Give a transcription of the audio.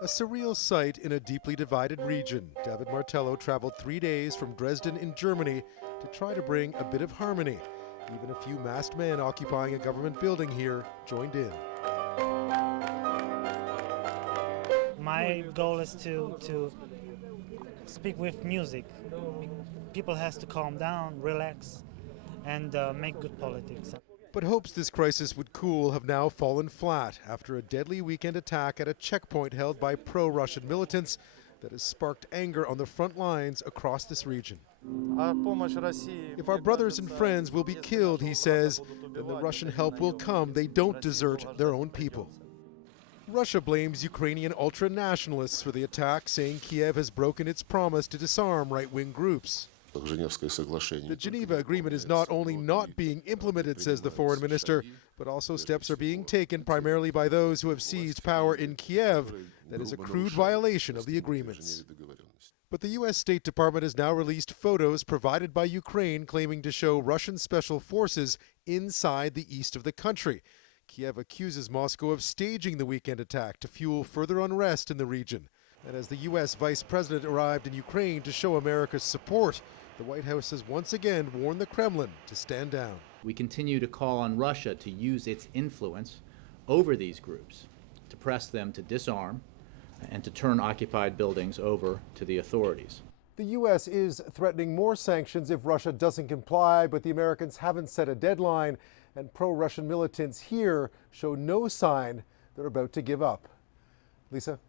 A surreal sight in a deeply divided region. David Martello traveled 3 days from Dresden in Germany to try to bring a bit of harmony. Even a few masked men occupying a government building here joined in. My goal is to speak with music. People has to calm down, relax, and make good politics. But hopes this crisis would cool have now fallen flat after a deadly weekend attack at a checkpoint held by pro-Russian militants that has sparked anger on the front lines across this region. If our brothers and friends will be killed, he says, then the Russian help will come. They don't desert their own people. Russia blames Ukrainian ultra-nationalists for the attack, saying Kiev has broken its promise to disarm right-wing groups. The Geneva Agreement is not only not being implemented, says the foreign minister, but also steps are being taken primarily by those who have seized power in Kiev that is a crude violation of the agreements. But the U.S. State Department has now released photos provided by Ukraine claiming to show Russian special forces inside the east of the country. Kiev accuses Moscow of staging the weekend attack to fuel further unrest in the region. And as the U.S. Vice President arrived in Ukraine to show America's support, the White House has once again warned the Kremlin to stand down. We continue to call on Russia to use its influence over these groups to press them to disarm and to turn occupied buildings over to the authorities. The U.S. is threatening more sanctions if Russia doesn't comply, but the Americans haven't set a deadline, and pro-Russian militants here show no sign they're about to give up. Lisa?